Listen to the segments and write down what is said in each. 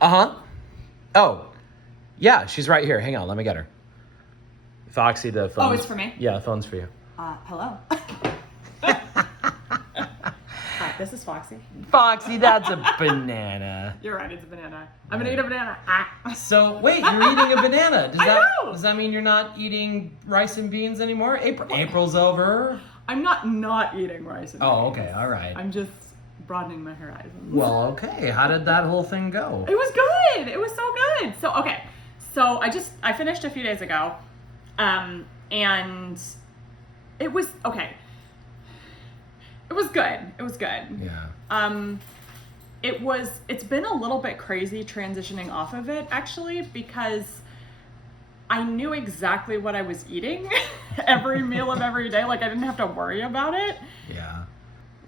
Uh-huh. Oh, yeah, she's right here. Hang on, let me get her. Foxy, the phone. Oh, it's for me? Yeah, the phone's for you. Hello. Hi, this is Foxy. Foxy, that's a banana. You're right, it's a banana. I'm gonna eat a banana. So, wait, you're eating a banana. I know! Does that mean you're not eating rice and beans anymore? April's over. I'm not eating rice and beans. Oh, okay, all right. I'm just broadening my horizons. Well, okay. How did that whole thing go? It was good. It was so good. So, okay. So, I finished a few days ago. And it was, okay. It was good. It was good. Yeah. It's been a little bit crazy transitioning off of it, actually, because I knew exactly what I was eating every meal of every day. Like, I didn't have to worry about it. Yeah.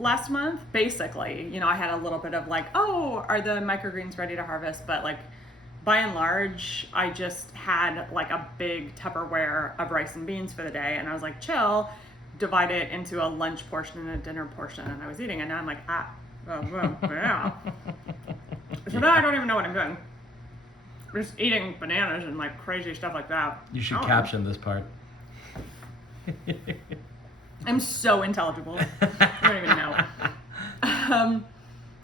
Last month, basically, I had a little bit of like, oh, are the microgreens ready to harvest? But like, by and large, I just had like a big Tupperware of rice and beans for the day. And I was like, chill, divide it into a lunch portion and a dinner portion. And I was eating. And now I'm like, yeah. So now I don't even know what I'm doing. Just eating bananas and like crazy stuff like that. You should caption this part. I'm so intelligible. I don't even know.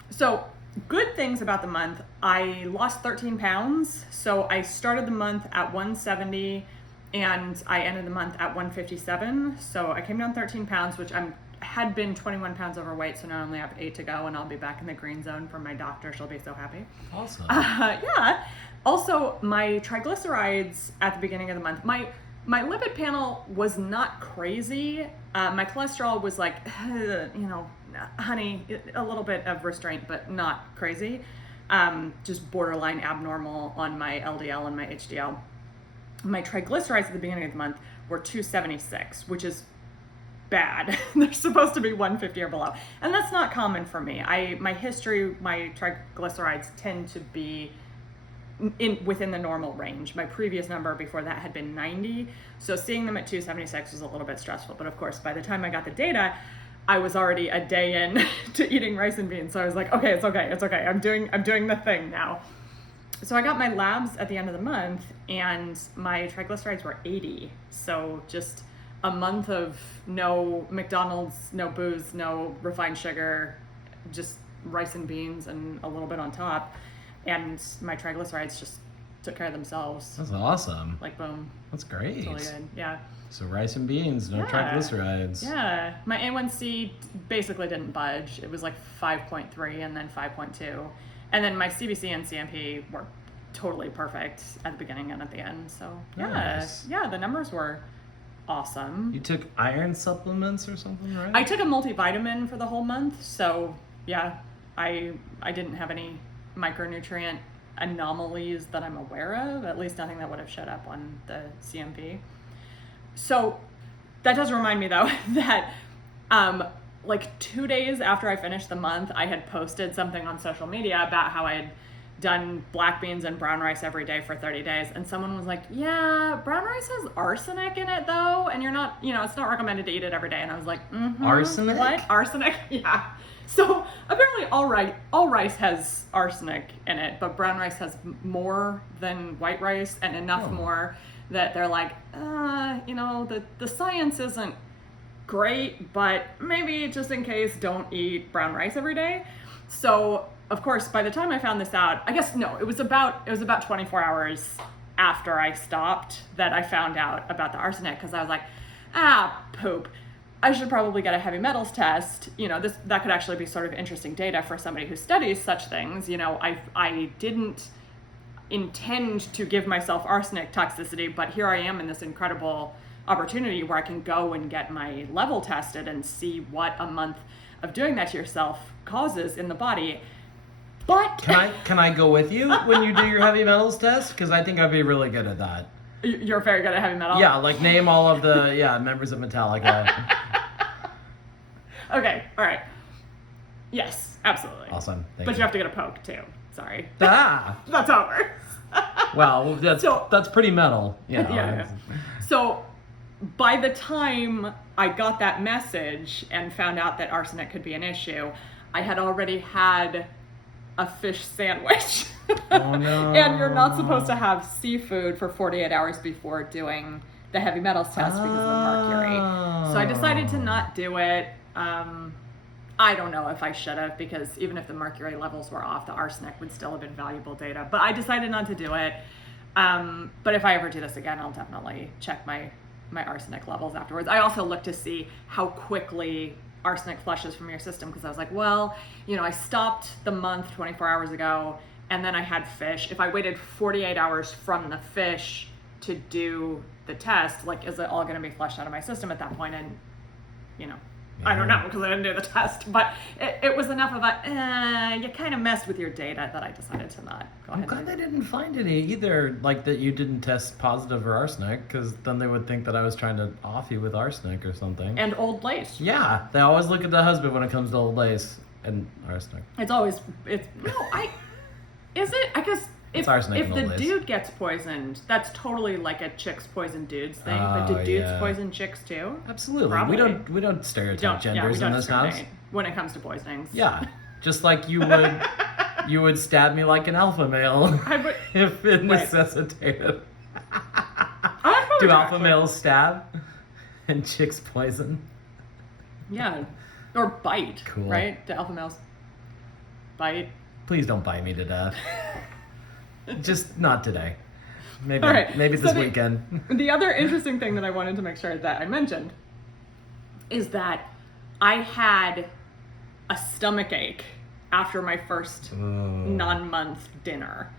So, good things about the month. I lost 13 pounds. So I started the month at 170 and I ended the month at 157. So I came down 13 pounds, which had been 21 pounds overweight. So now I only have 8 to go and I'll be back in the green zone from my doctor. She'll be so happy. Awesome. Yeah. Also, my triglycerides at the beginning of the month, my lipid panel was not crazy. My cholesterol was like, honey, a little bit of restraint, but not crazy. Just borderline abnormal on my LDL and my HDL. My triglycerides at the beginning of the month were 276, which is bad. They're supposed to be 150 or below. And that's not common for me. My triglycerides tend to be within the normal range. My previous number before that had been 90. So seeing them at 276 was a little bit stressful. But of course, by the time I got the data, I was already a day in to eating rice and beans. So I was like, okay, it's okay. I'm doing the thing now. So I got my labs at the end of the month and my triglycerides were 80. So just a month of no McDonald's, no booze, no refined sugar, just rice and beans and a little bit on top. And my triglycerides just took care of themselves. That's awesome. Like, boom. That's great. Totally good. Yeah. So rice and beans, no triglycerides. Yeah. My A1C basically didn't budge. It was like 5.3 and then 5.2. And then my CBC and CMP were totally perfect at the beginning and at the end. So, nice. Yeah, the numbers were awesome. You took iron supplements or something, right? I took a multivitamin for the whole month. So, yeah, I didn't have any micronutrient anomalies that I'm aware of, at least nothing that would have showed up on the CMP. So that does remind me though that like 2 days after I finished the month, I had posted something on social media about how I had done black beans and brown rice every day for 30 days. And someone was like, yeah, brown rice has arsenic in it though. And you're not, it's not recommended to eat it every day. And I was like, arsenic? What? Arsenic? Yeah. So apparently all rice has arsenic in it, but brown rice has more than white rice and enough more that they're like, the science isn't great, but maybe just in case, don't eat brown rice every day. So of course, by the time I found this out, I guess no, it was about 24 hours after I stopped that I found out about the arsenic, because I was like, poop. I should probably get a heavy metals test. That could actually be sort of interesting data for somebody who studies such things. I didn't intend to give myself arsenic toxicity, but here I am in this incredible opportunity where I can go and get my level tested and see what a month of doing that to yourself causes in the body. But can I go with you when you do your heavy metals test? Because I think I'd be really good at that. You're very good at heavy metal? Yeah, like name all of the members of Metallica. Okay, all right. Yes, absolutely. Awesome. Thank but you have to get a poke too. Sorry. That's how it works. Well, that's pretty metal. Yeah. So by the time I got that message and found out that arsenic could be an issue, I had already had a fish sandwich. Oh no. And you're not supposed to have seafood for 48 hours before doing the heavy metals test because of the mercury. So I decided to not do it. I don't know if I should have, because even if the mercury levels were off, the arsenic would still have been valuable data. But I decided not to do it. But if I ever do this again, I'll definitely check my arsenic levels afterwards. I also look to see how quickly arsenic flushes from your system, because I was like, well, I stopped the month 24 hours ago, and then I had fish. If I waited 48 hours from the fish to do the test, like, is it all going to be flushed out of my system at that point? And, I don't know, because I didn't do the test, but it was enough of you kind of messed with your data that I decided to not go ahead. I'm glad they didn't find any either, like that you didn't test positive for arsenic, because then they would think that I was trying to off you with arsenic or something. And old lace. Yeah, they always look at the husband when it comes to old lace and arsenic. Is it? I guess if arsenic and the old lace. dude gets poisoned, that's totally like a chicks poison dudes thing. But Oh, do dudes yeah. poison chicks too? Absolutely. Probably. We don't stereotype we genders don't in this house. discriminate when it comes to poisonings. Yeah, just like you would stab me like an alpha male I would, if it necessitated. Do alpha males stab and chicks poison? Yeah, or bite. Cool. Right? Do alpha males bite? Please don't bite me to death. Just not today. Maybe All right, maybe so this weekend. The other interesting thing that I wanted to make sure that I mentioned is that I had a stomach ache after my first non-month dinner.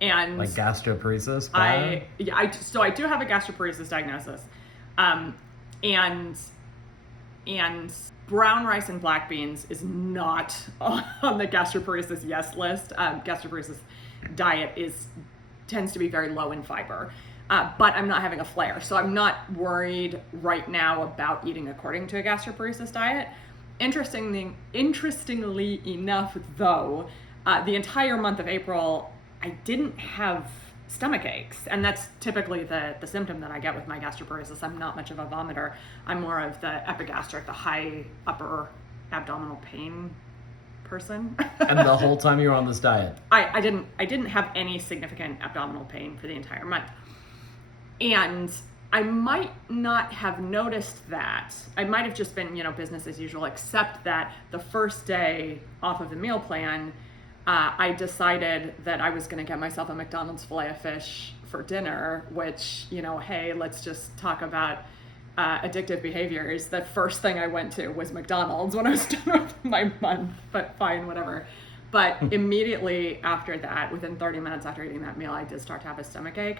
And Like gastroparesis? I do have a gastroparesis diagnosis. And brown rice and black beans is not on the gastroparesis yes list. Gastroparesis diet tends to be very low in fiber. But I'm not having a flare, so I'm not worried right now about eating according to a gastroparesis diet. Interestingly enough, though, the entire month of April, I didn't have stomach aches, and that's typically the symptom that I get with my gastroparesis. I'm not much of a vomiter. I'm more of the epigastric, the high upper abdominal pain person. And the whole time you were on this diet? I didn't have any significant abdominal pain for the entire month. And I might not have noticed that. I might have just been, business as usual, except that the first day off of the meal plan, I decided that I was going to get myself a McDonald's filet of fish for dinner, which, hey, let's just talk about addictive behaviors. The first thing I went to was McDonald's when I was done with my month, but fine, whatever. But immediately after that, within 30 minutes after eating that meal, I did start to have a stomach ache.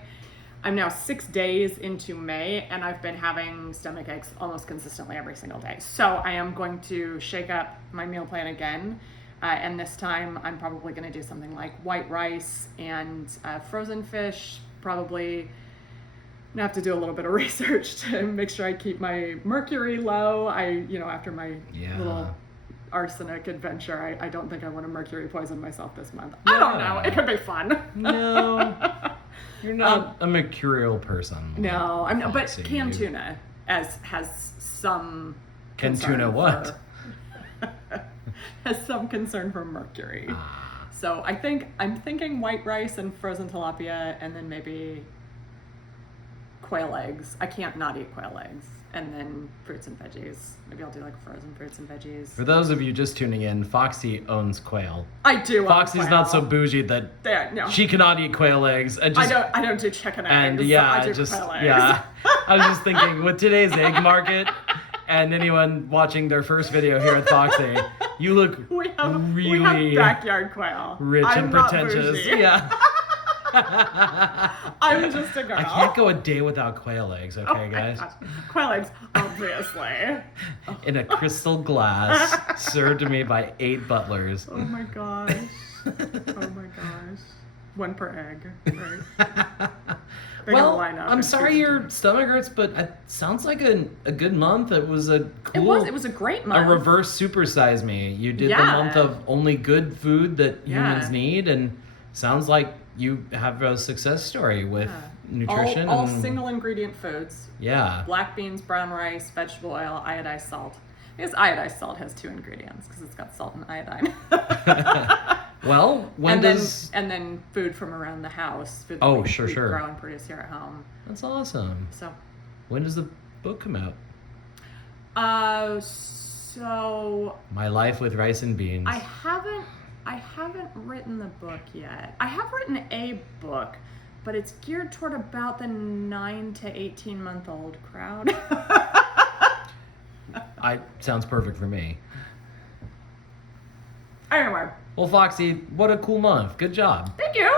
I'm now 6 days into May, and I've been having stomach aches almost consistently every single day. So I am going to shake up my meal plan again. And this time I'm probably going to do something like white rice and frozen fish. Probably have to do a little bit of research to make sure I keep my mercury low. After my little arsenic adventure, I don't think I want to mercury poison myself this month. I don't know. It could be fun. No. You're not a mercurial person. No, I'm not. But Foxy, canned you- tuna has some Canned concern tuna what? has some concern for mercury. So I'm thinking white rice and frozen tilapia, and then maybe quail eggs. I can't not eat quail eggs. And then fruits and veggies. Maybe I'll do like frozen fruits and veggies. For those of you just tuning in, Foxy owns quail. I do. Foxy's not so bougie that No. she cannot eat quail eggs. I don't do chicken eggs. And I do quail eggs. I was just thinking, with today's egg market and anyone watching their first video here at Foxy, you look we have really backyard quail. rich I'm and not pretentious. bougie. Yeah. I'm just a girl. I can't go a day without quail eggs, okay, guys? Gosh. Quail eggs, obviously. In a crystal glass, served to me by 8 butlers. Oh my gosh. Oh my gosh. 1 per egg. Right? Well, I'm sorry your stomach hurts, but it sounds like a good month. It was a cool... It was a great month. A reverse supersize me. You did the month of only good food that humans need, and sounds like you have a success story with nutrition. All and single ingredient foods. Yeah. Black beans, brown rice, vegetable oil, iodized salt. Because iodized salt has 2 ingredients, because it's got salt and iodine. Well, and then food from around the house. Food that we grow and produce here at home. That's awesome. So, when does the book come out? So My Life with Rice and Beans. I haven't written the book yet. I have written a book, but it's geared toward about the 9 to 18-month-old crowd. Sounds perfect for me. Anyway. Well, Foxy, what a cool month. Good job. Thank you.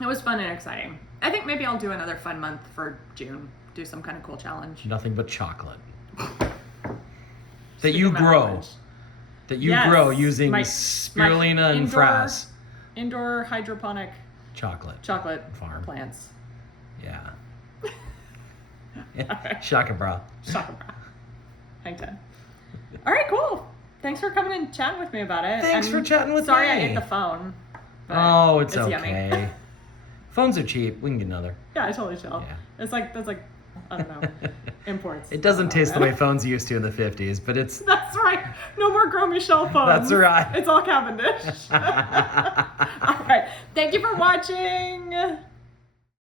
It was fun and exciting. I think maybe I'll do another fun month for June. Do some kind of cool challenge. Nothing but chocolate. That you grow. That you grow using spirulina and frass. Indoor hydroponic chocolate farm plants. Yeah. Shaka bra. Hang ten. All right, cool. Thanks for coming and chatting with me about it. Thanks for chatting with me. Sorry I ate the phone. Oh, it's okay. Yummy. Phones are cheap. We can get another. Yeah, I totally shall. Yeah. That's like I don't know, imports. It doesn't taste the way phones used to in the 50s, but it's... That's right. No more Gros Michel phones. That's right. It's all Cavendish. All right. Thank you for watching.